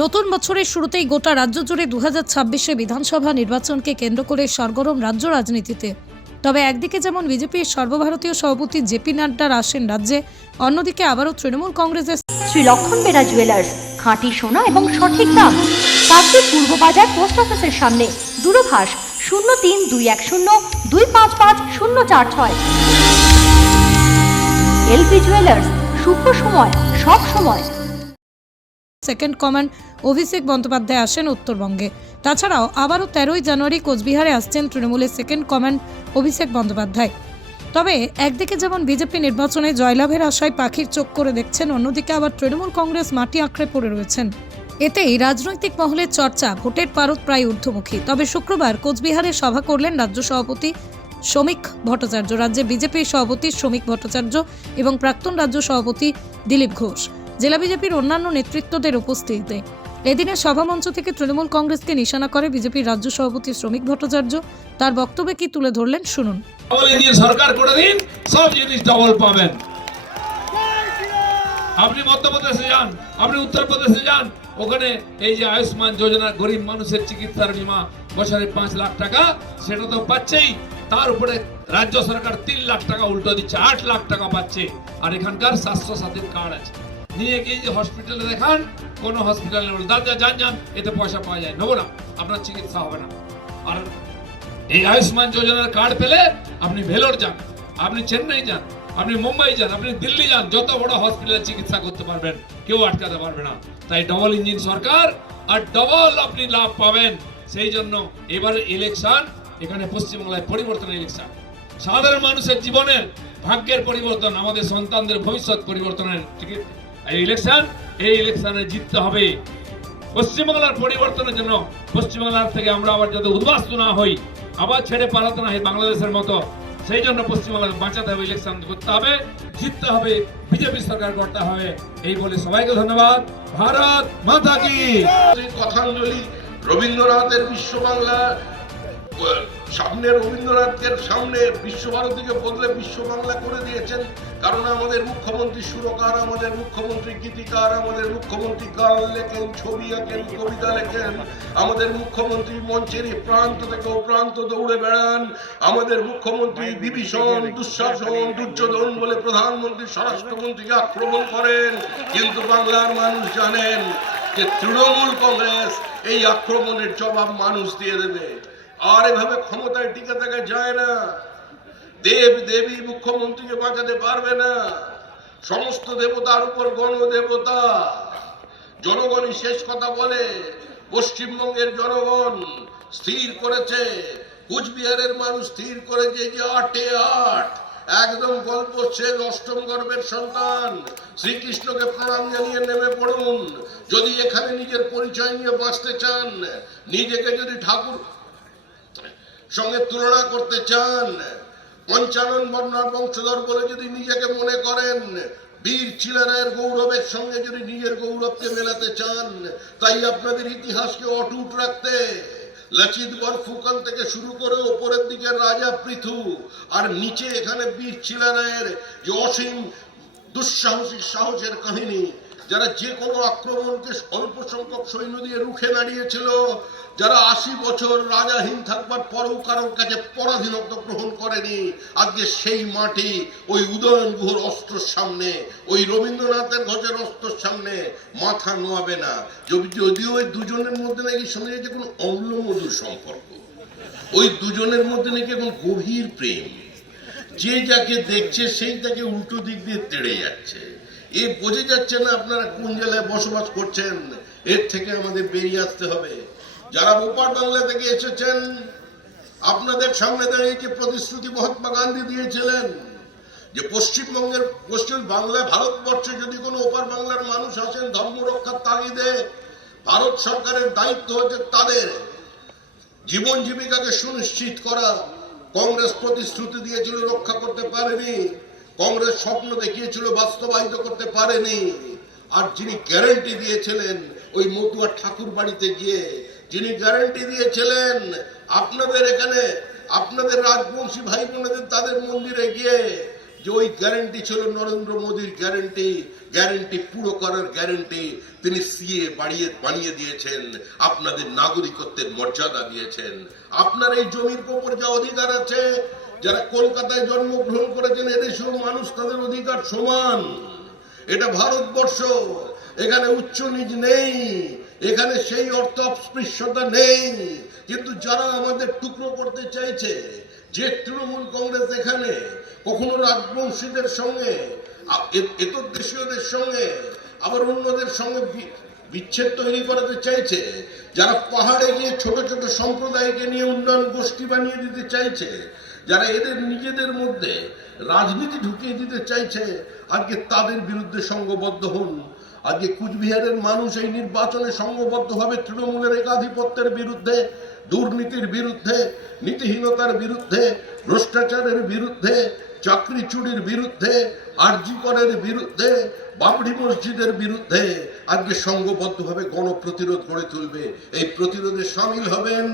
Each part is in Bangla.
নতুন বছরের শুরুতেই গোটা রাজ্য জুড়ে দু হাজার বিধানসভা নির্বাচনকে কেন্দ্র করে সরগরম রাজ্য রাজনীতিতে। তবে একদিকে যেমন বিজেপির সর্বভারতীয় সভাপতি জেপি নাড্ডার আসেন রাজ্যে, অন্যদিকে আবারও তৃণমূল কংগ্রেসের শ্রী লক্ষণ বেরা জুয়েলার্স, খাঁটি সোনা এবং সঠিক দাম। কাকদ্বীপ পূর্ব বাজার পোস্ট অফিসের সামনে, দূরভাষ শূন্য তিন দুই এক শূন্য দুই পাঁচ পাঁচ শূন্য চার ছয়। এলপি জুয়েলার্স, শুভ সময়, সব সময়। সেকেন্ড কমান্ড অভিষেক বন্দ্যোপাধ্যায় আসেন উত্তরবঙ্গে। তাছাড়াও আবারও তেরোই জানুয়ারি কোচবিহারে আসছেন তৃণমূলের সেকেন্ড কমান্ড অভিষেক বন্দ্যোপাধ্যায়। তবে একদিকে যেমন বিজেপি নির্বাচনে জয়লাভের আশায় পাখির চোখ করে দেখছেন, অন্যদিকে আবার তৃণমূল কংগ্রেস মাটি আঁকড়ে পড়ে রয়েছেন। এতেই রাজনৈতিক মহলের চর্চা, ভোটের পারদ প্রায় ঊর্ধ্বমুখী। তবে শুক্রবার কোচবিহারে সভা করলেন রাজ্য সভাপতি শ্রমিক ভট্টাচার্য, রাজ্যে বিজেপির সভাপতি শ্রমিক ভট্টাচার্য এবং প্রাক্তন রাজ্য সভাপতি দিলীপ ঘোষ। জেলা বিজেপির অন্যান্য নেতৃত্বদের উপস্থিতিতে। এদিনের সভামঞ্চ থেকে তৃণমূল কংগ্রেসকে নিশানা করে বিজেপির রাজ্য সভাপতি শ্রমিক ভট্টাচার্য। তার বক্তব্যে কি তুলে ধরলেন, শুনুন। সরকার করে দিন, সব জিনিস ডবল পাবেন। আপনি মধ্যপ্রদেশে যান, আপনি উত্তরপ্রদেশে যান, ওখানে এই যে আয়ুষ্মান যোজনা, গরিব মানুষের চিকিৎসার বীমা, বছরে পাঁচ লাখ টাকা, সেটা তো পাচ্ছেই। তার উপরে রাজ্য সরকার তিন লাখ টাকা উল্টো দিচ্ছে, আট লাখ টাকা পাচ্ছে। আর এখানকার স্বাস্থ্য সাথীর কার্ড আছে। নিয়ে গিয়ে যে হসপিটালে দেখান, কোনো হসপিটালে নেবেন দাদা যান যান এতে পয়সা পাওয়া যায় নেব না, আপনার চিকিৎসা হবে না। আর এই আয়ুষ্মান যোজনার কার্ড পেলে আপনি ভেলোর যান, আপনি চেন্নাই যান, আপনি মুম্বাই যান, আপনি দিল্লি যান, যত বড় হসপিটালে চিকিৎসা করতে পারবেন, কেউ আটকাতে পারবে না। তাই ডবল ইঞ্জিন সরকার আর ডবল আপনি লাভ পাবেন। সেই জন্য এবার ইলেকশন এখানে পশ্চিমবাংলায় পরিবর্তনের ইলেকশন সাধারণ মানুষের জীবনের ভাগ্যের পরিবর্তন, আমাদের সন্তানদের ভবিষ্যৎ পরিবর্তনের এই ইলেকশন, এই ইলেকশনে জিততে হবে। পশ্চিমবাংলার পরিবর্তনের জন্য পশ্চিমবাংলার থেকে আমরা আবার যাতে উদ্বাস্ত না হই, আবার ছেড়ে পালাতে না হয় বাংলাদেশের মতো, সেই জন্য পশ্চিমবাংলাকে বাঁচাতে হবে, ইলেকশন করতে হবে, জিততে হবে, বিজেপি সরকার করতে হবে, এই বলে সবাইকে ধন্যবাদ। ভারত মাতা কি। কথাঞ্জলি রবীন্দ্রনাথের বিশ্ব বাংলা সামনে রবীন্দ্রনাথের সামনে বিশ্বভারতীকে বদলে বিশ্ব বাংলা করে দিয়েছেন। কারণ আমাদের মুখ্যমন্ত্রী সুরকার, আমাদের মুখ্যমন্ত্রী গীতিকার, আমাদের মুখ্যমন্ত্রী গান লেখেন, ছবি আঁকেন, কবিতা লেখেন, আমাদের মুখ্যমন্ত্রী মঞ্চের প্রান্ত থেকে প্রান্ত দৌড়ে বেড়ান, আমাদের মুখ্যমন্ত্রী বিভীষণ, দুঃশাসন, দুর্যোধন বলে প্রধানমন্ত্রী স্বরাষ্ট্রমন্ত্রীকে আক্রমণ করেন। কিন্তু বাংলার মানুষ জানেন যে তৃণমূল কংগ্রেস এই আক্রমণের জবাব মানুষ দিয়ে দেবে। আর এভাবে ক্ষমতায় টিকে থাকা যায় না। দেব দেবী মুখ্যমন্ত্রীকে বাঁচাতে পারবে না। সমস্ত দেবতার উপর গণদেবতা। জনগণই শেষ কথা বলে, পশ্চিমবঙ্গের জনগণ স্থির করেছে। কুচবিহারের মানুষ স্থির করেছে যে আটে আট। একদম গল্প শেষ অষ্টম গর্ভের সন্তান। শ্রীকৃষ্ণকে প্রণাম জানিয়ে নেমে পড়ুন। যদি এখানে নিজের পরিচয় নিয়ে বাঁচতে চান, নিজেকে যদি ঠাকুর সঙ্গে তুলনা করতে চান। পঞ্চানন বর্ণার বংশধর বলে যদি নিজেকে মনে করেন, বীর চিলারায়ের গৌরবের সঙ্গে যদি নিজের গৌরবকে মেলাতে চান, তাই আপনাদের ইতিহাসকে অটুট রাখতে লচিত বরফুকন থেকে শুরু করে ওপরের দিকে রাজা পৃথু আর নিচে এখানে বীর চিলারায়ের যে অসীম দুঃসাহসী সাহসের কাহিনী যারা যে কোনো আক্রমণকে অল্প সংখ্যক সৈন্য দিয়ে রুখে দাঁড়িয়েছিল, যারা আশি বছর রাজাহীন থাকবার পরেও কারোর কাছে পরাধীনত্ব গ্রহণ করেনি, আজকে সেই মাটি ওই উদয়ন গুহর অস্ত্রের সামনে, ওই রবীন্দ্রনাথের ঘোষের অস্ত্রের সামনে মাথা নোয়াবে না। যদি- যদিও ওই দুজনের মধ্যে নাকি শোনা যে কোনো অম্লমধুর সম্পর্ক, ওই দুজনের মধ্যে নাকি এখন গভীর প্রেম। যে যাকে দেখছে, সেই তাকে উল্টো দিক দিয়ে তেড়ে যাচ্ছে। এ বোঝে যাচ্ছে না আপনারা কোন জেলায় বসবাস করছেন। এর থেকে আমাদের বেরিয়ে আসতে হবে। যারা ওপার বাংলা থেকে এসেছেন, আপনাদের সামনে দাঁড়িয়ে প্রতিশ্রুতি মহাত্মা গান্ধী দিয়েছিলেন, যে পশ্চিমবঙ্গের, পশ্চিম বাংলায় ভারতবর্ষে যদি কোনো ওপার বাংলার মানুষ আসেন ধর্ম রক্ষার তাগিদে, ভারত সরকারের দায়িত্ব হচ্ছে তাদের জীবন জীবিকাকে সুনিশ্চিত করা। কংগ্রেস প্রতিশ্রুতি দিয়েছিল রক্ষা করতে পারেনি। কংগ্রেস স্বপ্ন দেখিয়েছিল, বাস্তবায়িত করতে পারেনি। আর যিনি গ্যারেন্টি দিয়েছিলেন, ওই মতুয়া ঠাকুর বাড়িতে গিয়ে যিনি গ্যারেন্টি দিয়েছিলেন, আপনাদের এখানে, আপনাদের রাজবংশী ভাই বোনেদের তাদের মন্দিরে গিয়ে যে ওই গ্যারেন্টি ছিল, নরেন্দ্র মোদীর গ্যারেন্টি গ্যারেন্টি পুরো করার গ্যারেন্টি তিনি সিএ বাড়িয়ে, বানিয়ে দিয়েছেন, আপনাদের নাগরিকত্বের মর্যাদা দিয়েছেন। আপনার এই জমির উপর যা অধিকার আছে যারা কলকাতায় জন্মগ্রহণ করেছেন এদেশেও মানুষ তাদের অধিকার সমান। এটা ভারতবর্ষ, এখানে উচ্চ নিচ নেই, এখানে সেই অর্থ অস্পৃশ্যতা নেই। কিন্তু যারা আমাদের টুকরো করতে চাইছে, যে তৃণমূল কংগ্রেস এখানে, কখনো রাজবংশীদের সঙ্গে, আ- দেশীয়দের সঙ্গে, আবার অন্যদের সঙ্গে বিচ্ছেদ তৈরি করাতে চাইছে, যারা পাহাড়ে গিয়ে ছোট ছোট সম্প্রদায়কে নিয়ে উন্নয়ন গোষ্ঠী বানিয়ে দিতে চাইছে যারা এদের নিজেদের মধ্যে রাজনীতি ঢুকিয়ে দিতে চাইছে, আজকে তাদের বিরুদ্ধে সঙ্গবদ্ধ হন। আজকে কুচবিহারের মানুষ এই নির্বাচনে সঙ্গবদ্ধভাবে তৃণমূলের একাধিপত্যের বিরুদ্ধে, দুর্নীতির বিরুদ্ধে, নীতিহীনতার বিরুদ্ধে, ভ্রষ্টাচারের বিরুদ্ধে চাকরি চুরির বিরুদ্ধে, আরজিকরের বিরুদ্ধে, বাবরি মসজিদের বিরুদ্ধে আজকে সংঘবদ্ধভাবে গণপ্রতিরোধ গড়ে তুলবে। এই প্রতিরোধে সামিল হবেন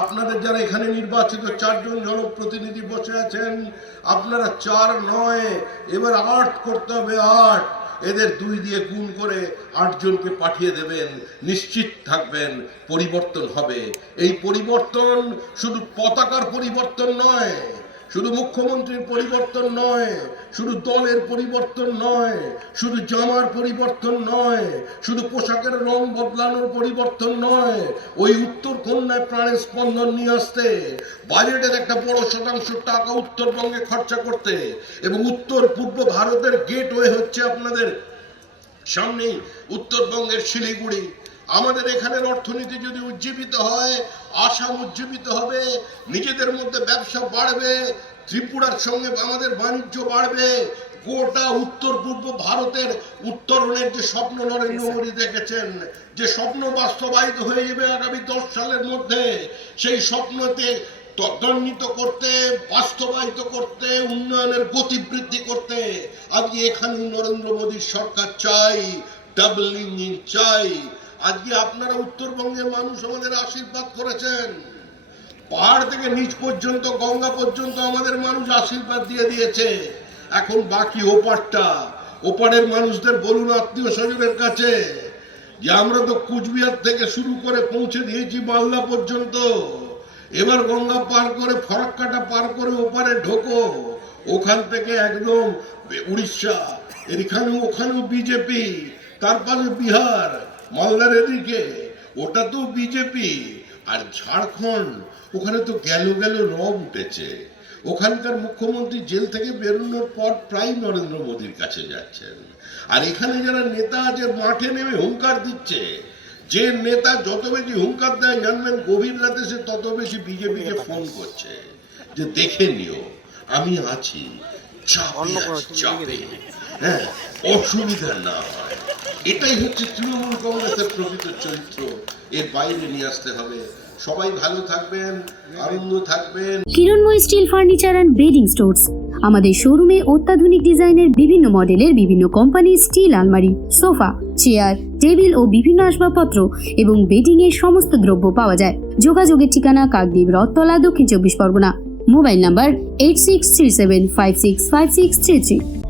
আপনাদের যারা এখানে নির্বাচিত, চারজন জনপ্রতিনিধি বসে আছেন, আপনারা চার নয়, এবার আট করতে হবে আট। এদের দুই দিয়ে গুণ করে আটজনকে পাঠিয়ে দেবেন, নিশ্চিত থাকবেন, পরিবর্তন হবে। এই পরিবর্তন শুধু পতাকার পরিবর্তন নয় শুধু মুখ্যমন্ত্রীর পরিবর্তন নয়, শুধু দলের পরিবর্তন নয়, শুধু জামার পরিবর্তন নয়, শুধু পোশাকের রং বদলানোর পরিবর্তন নয়, ওই উত্তর কন্যায় প্রাণের স্পন্দন নিয়ে আসতে বাজেটের একটা বড় শতাংশ টাকা উত্তরবঙ্গে খরচা করতে এবং উত্তর পূর্ব ভারতের গেটওয়ে হচ্ছে আপনাদের সামনেই উত্তরবঙ্গের শিলিগুড়ি। আমাদের এখানের অর্থনীতি যদি উজ্জীবিত হয় আসাম উজ্জীবিত হবে নিজেদের মধ্যে ব্যবসা বাড়বে ত্রিপুরার সঙ্গে আমাদের বাণিজ্য বাড়বে গোটা উত্তর পূর্ব ভারতের উত্তরণের যে স্বপ্ন নরেন্দ্র মোদী দেখেছেন যে স্বপ্ন বাস্তবায়িত হয়ে যাবে আগামী দশ সালের মধ্যে সেই স্বপ্নতে ত্বরান্বিত করতে বাস্তবায়িত করতে উন্নয়নের গতি বৃদ্ধি করতে আজকে এখানে নরেন্দ্র মোদীর সরকার চাই ডাবল ইঞ্জিন চাই আজকে আপনারা উত্তরবঙ্গের মানুষ আমাদের আশীর্বাদ করেছেন। পাহাড় থেকে নিচ পর্যন্ত, গঙ্গা পর্যন্ত আমাদের মানুষ আশীর্বাদ দিয়ে দিয়েছে। এখন বাকি ওপারটা, ওপারের মানুষদের বলুন আত্মীয় স্বজনের কাছে যে আমরা তো কুচবিহার থেকে শুরু করে পৌঁছে দিয়েছি মালদা পর্যন্ত। এবার গঙ্গা পার করে, ফরাক্কাটা পার করে ওপারে ঢোকো। ওখান থেকে একদম উড়িষ্যা এখানেও ওখানেও বিজেপি, তার পাশে বিহার। মালদার এদিকে ওটা তো বিজেপি আর ঝাড়খণ্ড ওখানে তো গেল গেল রব উঠেছে। ওখানকার মুখ্যমন্ত্রী জেল থেকে বেরোনোর পর প্রায় নরেন্দ্র মোদীর কাছে যাচ্ছেন। আর এখানে যারা নেতা আছে মাঠে নেমে হুঙ্কার দিচ্ছে। যে নেতা যত বেশি হুঙ্কার দেয় জানবেন গভীর রাতে সে তত বেশি বিজেপিকে ফোন করছে। যে দেখে নিও আমি আছি। চাপে আছি, চাপে। হ্যাঁ অসুবিধা না হয়। এটাই হচ্ছে তৃণমূল কংগ্রেসের প্রকৃত চরিত্র। এর বাইরে নিয়ে আসতে হবে। সবাই ভালো থাকবেন, আনন্দ থাকবেন। Kiranmoy steel furniture and bedding stores. আমাদের শোরুমে অত্যাধুনিক ডিজাইনের বিভিন্ন মডেলের বিভিন্ন কোম্পানির স্টিল আলমারি, সোফা, চেয়ার, টেবিল ও বিভিন্ন আসবাবপত্র এবং বেডিং এর সমস্ত দ্রব্য পাওয়া যায়। যোগাযোগের ঠিকানা কাকদ্বীপ রথতলা, দক্ষিণ চব্বিশ Pargana. Mobile number eight six three seven five six five six three three